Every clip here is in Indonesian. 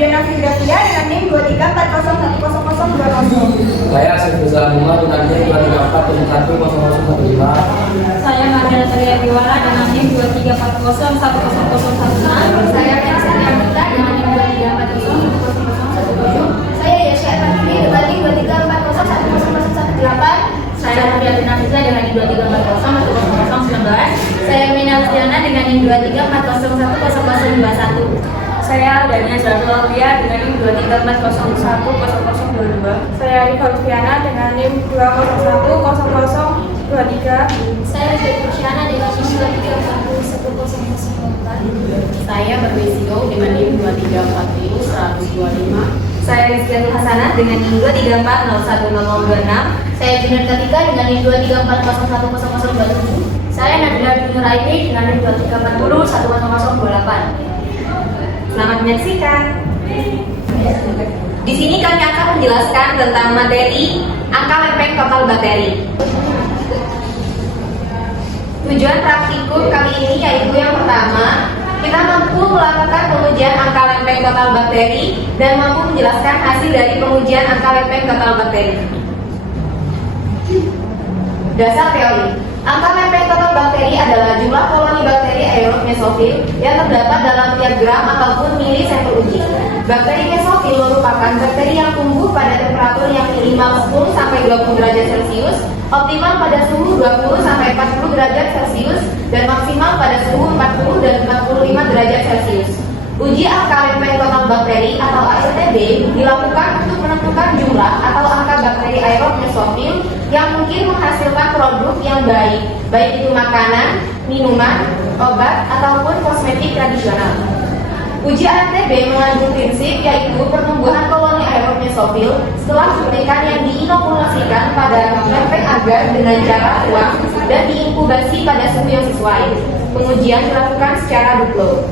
Febriana Firdavia dengan NIM 2340101020. Saya Sefrizal Anima dengan NIM 2340101015. Saya Maria Natalia Biwala dengan NIM 2340101016. Saya Kensa Nita dengan NIM 2340101017. Saya Yasya Fatimi dengan NIM 2340101018. Saya Maria Natalia dengan NIM 2340101019. Saya Mina Luciana dengan NIM 2340101021. Saya Dania Zalzalvia dengan NIM 2340101022. Saya Rika Lufiana dengan NIM 2010023. Saya Rizky Luciana dengan NIM 2340101014. Saya Berbesio dengan NIM 23401025. Saya Rizky Hasanah dengan NIM 23401026. Saya Junar Katika dengan NIM 2340101027. Saya Nadira Nuraini dengan NIM 2340101028. Selamat menyaksikan. Di sini kami akan menjelaskan tentang materi angka lempeng total bakteri. Tujuan praktikum kali ini yaitu yang pertama, kita mampu melakukan pengujian angka lempeng total bakteri dan mampu menjelaskan hasil dari pengujian angka lempeng total bakteri. Dasar teori. Angka lempeng total bakteri adalah jumlah koloni bakteri aerob mesofil yang terdapat dalam tiap gram ataupun mili sampel uji. Bakteri mesofil merupakan bakteri yang tumbuh pada temperatur yang minimal 10 sampai 20 derajat Celcius, optimal pada suhu 20 sampai 40 derajat Celcius, dan maksimal pada suhu 40 dan 45 derajat Celcius. Uji angka lempeng total bakteri atau ALTB dilakukan untuk menentukan jumlah atau angka bakteri aerob mesofil yang mungkin menghasilkan produk yang baik itu makanan, minuman, obat, ataupun kosmetik tradisional. Uji ALTB mengandung prinsip yaitu pertumbuhan koloni aerob mesofil setelah suntikan yang diinokulasikan pada lempeng agar dengan cara tuang dan diinkubasi pada suhu yang sesuai. Pengujian dilakukan secara duplo.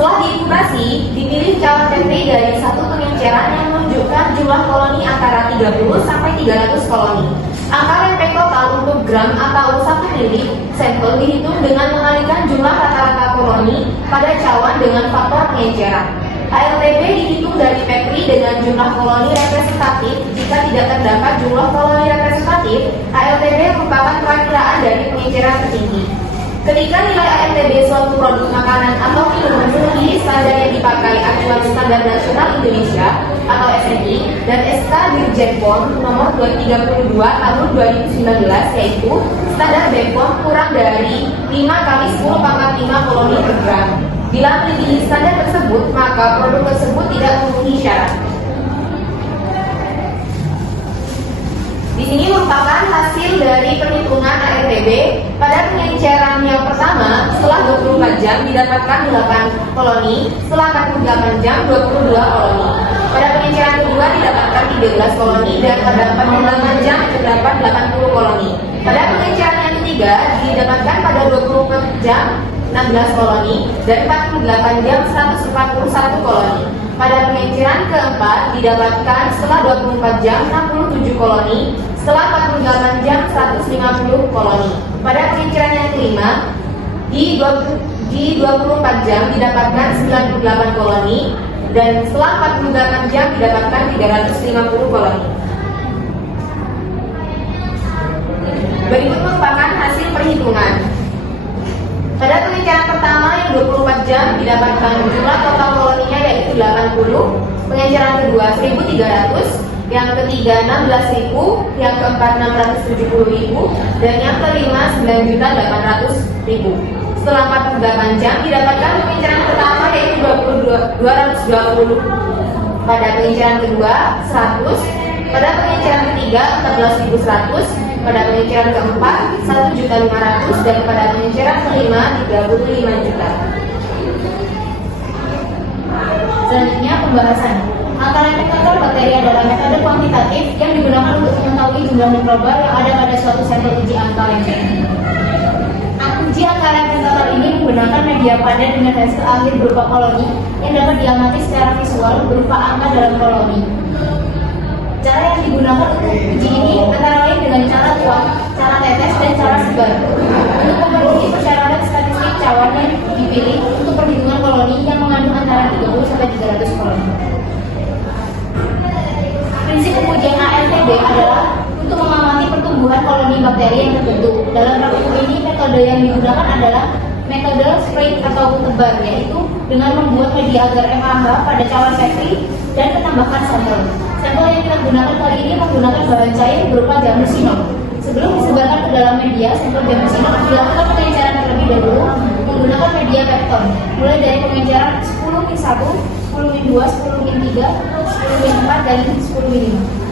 Setelah diinkubasi, dipilih calon tempe dari satu pengenceran yang menunjukkan jumlah koloni antara 30 sampai 300 koloni. Angka lempeng total untuk gram atau 1 mili sampel dihitung dengan mengalihkan jumlah rata-rata koloni pada cawan dengan faktor pengenceran. ALTB dihitung dari Petri dengan jumlah koloni representatif. Jika tidak terdapat jumlah koloni representatif, ALTB merupakan perakiraan dari pengenceran tertinggi. Ketika nilai ALTB suatu produk makanan atau minuman memenuhi standar yang dipakai Acuan Standar Nasional Indonesia atau SNI dan SK Dirjen POM nomor 232 tahun 2019 yaitu standar BPOM kurang dari 5 kali 10 pangkat 5 koloni per gram. Bila melebihi standar tersebut, maka produk tersebut tidak memenuhi syarat. Di sini merupakan hasil dari perhitungan ALTB. Pada pengenceran yang pertama, setelah 24 jam didapatkan 8 koloni, setelah 48 jam 22 koloni. Pada pengenceran kedua didapatkan 13 koloni dan pada 48 jam terdapat 80 koloni. Pada pengenceran yang ketiga didapatkan pada 24 jam 16 koloni dan 48 jam 141 koloni. Pada pengenceran keempat didapatkan setelah 24 jam 67 koloni, setelah 48 jam 150 koloni. Pada pengenceran yang kelima di 24 jam didapatkan 98 koloni dan setelah 48 jam didapatkan 350 koloni. Berikut merupakan hasil perhitungan. Pada pengenceran pertama yang 24 jam didapatkan jumlah total koloninya yaitu 80, pengenceran kedua 1.300, yang ketiga 16.000, yang keempat 670.000, dan yang kelima 9.800.000. Setelah 48 jam didapatkan pengenceran pertama yaitu 220, pada pengenceran kedua 100, pada pengenceran ketiga 14.100, pada pengenceran keempat 1.500.000 dan pada pengenceran kelima 35 juta. Selanjutnya pembahasan. Angka lempeng total bakteri adalah metode kuantitatif yang digunakan untuk mengetahui jumlah mikroba yang ada pada suatu sampel uji angka lempeng. Uji angka lempeng total ini menggunakan media padat dengan hasil akhir berupa koloni yang dapat diamati secara visual berupa angka dalam koloni. Cara yang digunakan untuk uji ini antara lain dengan cara tuang, cara tetes, dan cara sebar. Untuk memenuhi persyaratan statistik cawan yang dipilih untuk perhitungan penumbuhan koloni bakteri yang terbentuk. Dalam praktikum ini, metode yang digunakan adalah metode spread atau tebar, yaitu dengan membuat media agar MAH pada cawan Petri dan menambahkan sampel. Sampel yang kita gunakan kali ini menggunakan bahan cair berupa jamur sinom. Sebelum disebarkan ke dalam media, sampel jamur sinom dilakukan pengenceran terlebih dahulu menggunakan media pepton, mulai dari pengenceran 10 min 1, 10 min 2, 10 min 3, 10 min 4, dan 10 min 5.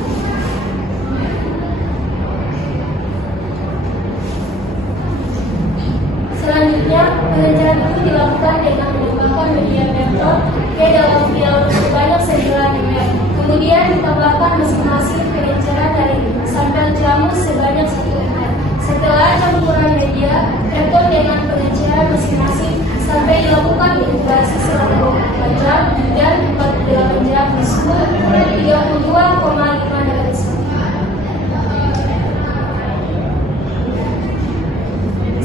Selanjutnya, pengenceran itu dilakukan dengan menambahkan media pepton ke dalam vial sebanyak 9 ml. Kemudian ditambahkan masing-masing pengenceran dari sampel jamur sebanyak 1 ml. Setelah campuran media pepton dengan pengenceran masing-masing sampai dilakukan inkubasi selama 24 jam dan 48 jam di suhu 32,5 derajat celcius.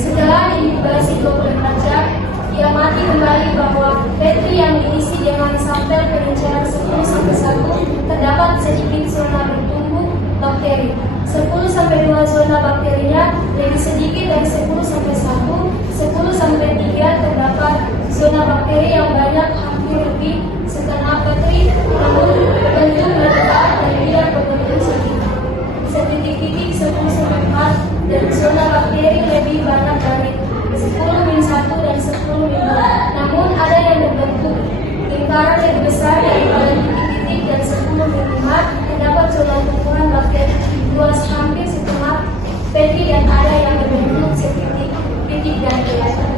Setelah diinkubasi 24 jam, diamati kembali bahwa Petri yang diisi dengan sampel pengenceran 10-1 terdapat sedikit zona bertumbuh bakteri. 10-2 zona bakterinya lebih sedikit dari 10-1, 10-3 terdapat zona bakteri yang banyak hampir lebih setengah Petri, namun bentuk lebar dan tidak berbentuk segitiga. Setitik-titik 10-4 dan zona bakteri lebih banyak dari 10 min 1 dan 10 min 2. Namun ada yang berbentuk lingkaran lebih besar daripada titik-titik dan 10 min 5. Terdapat zona tumbuhan bakteri luas hampir setengah Petri dan ada yang berbentuk setitik-titik dan kelihatan.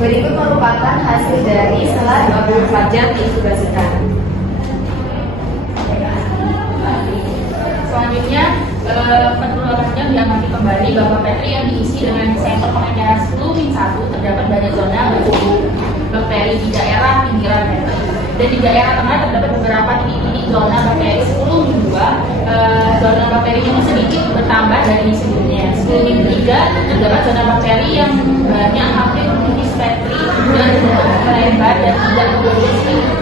Berikut merupakan hasil dari setelah 24 jam diinkubasikan. Selanjutnya, penularannya diamati kembali bahwa Petri yang diisi dengan sampel pengenceran 10 min 1 terdapat banyak zona bertumbuh bakteri di daerah pinggiran Petri. Dan di daerah tengah terdapat beberapa titik-titik zona bakteri 10 min 2. Zona bakterinya sedikit bertambah dari sebelumnya. 10 min 3 terdapat zona bakteri yang banyak hampir menipis Petri dan melebar dan tidak berbentuk sedikit.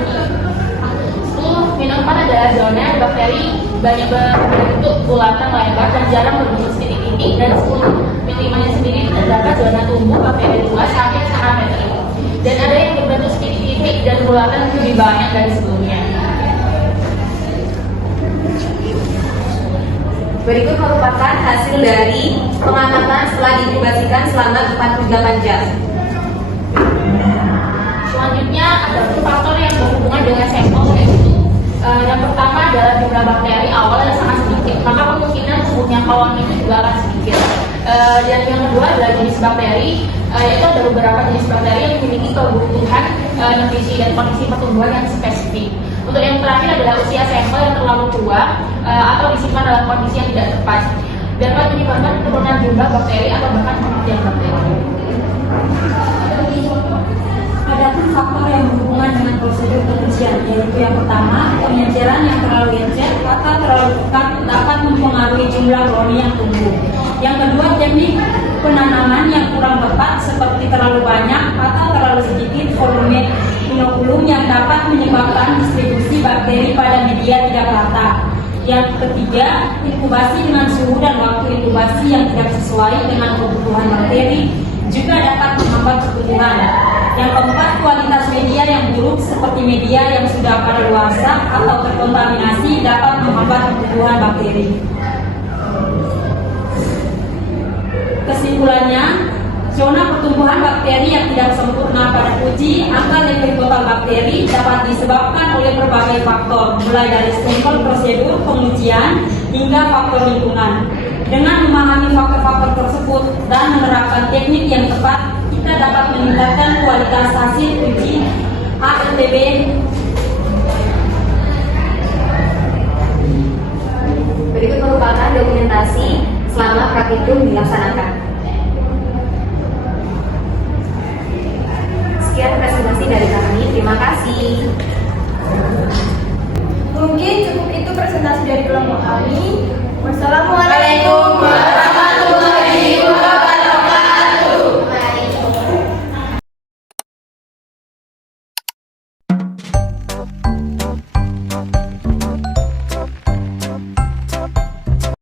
10 min 4 adalah zona bakteri banyak berbentuk bulatan lebar dan jarang berbentuk titik-titik, dan 10 min 5 nya sendiri terdapat zona tumbuh bakteri luas hampir setengah Petri. Dan ada yang berbentuk titik-titik dan bulatan lebih banyak dari sebelumnya. Berikut merupakan hasil dari pengamatan setelah diinkubasikan selama 48 jam. Selanjutnya ada faktor yang berhubungan dengan sampel, yaitu yang pertama adalah jumlah bakteri awal yang sangat sedikit, maka kemungkinan tumbuhnya koloni itu juga akan sedikit. Dan yang kedua adalah jenis bakteri, yaitu ada beberapa jenis bakteri yang memiliki kebutuhan nutrisi dan kondisi pertumbuhan yang spesifik. Untuk yang terakhir adalah usia sampel yang terlalu tua atau disimpan dalam kondisi yang tidak tepat, dapat menyebabkan penurunan jumlah bakteri atau bahkan kematian bakteri. Adapun faktor yang berhubungan dengan prosedur pengujian, yaitu yang pertama, pengenceran yang terlalu encer atau terlalu pekat dapat mempengaruhi jumlah koloni yang tumbuh. Yang kedua, teknik penanaman yang kurang tepat seperti terlalu banyak atau terlalu sedikit volume inokulum yang dapat menyebabkan distribusi bakteri pada media tidak rata. Yang ketiga, inkubasi dengan suhu dan waktu inkubasi yang tidak sesuai dengan kebutuhan bakteri juga dapat menghambat pertumbuhan. Yang keempat, kualitas media yang buruk seperti media yang sudah kadaluarsa atau terkontaminasi dapat menghambat pertumbuhan bakteri. Kesimpulannya, zona pertumbuhan bakteri yang tidak sempurna pada uji angka level total bakteri dapat disebabkan oleh berbagai faktor, mulai dari sampel prosedur pengujian hingga faktor lingkungan. Dengan memahami faktor-faktor tersebut dan menerapkan teknik yang tepat, kita dapat meningkatkan kualitas hasil uji HLTB. Berikut merupakan dokumentasi selama praktikum dilaksanakan. Sekian presentasi dari kami. Terima kasih. Mungkin cukup itu presentasi dari kelompok kami. Wassalamualaikum Waalaikumsalam.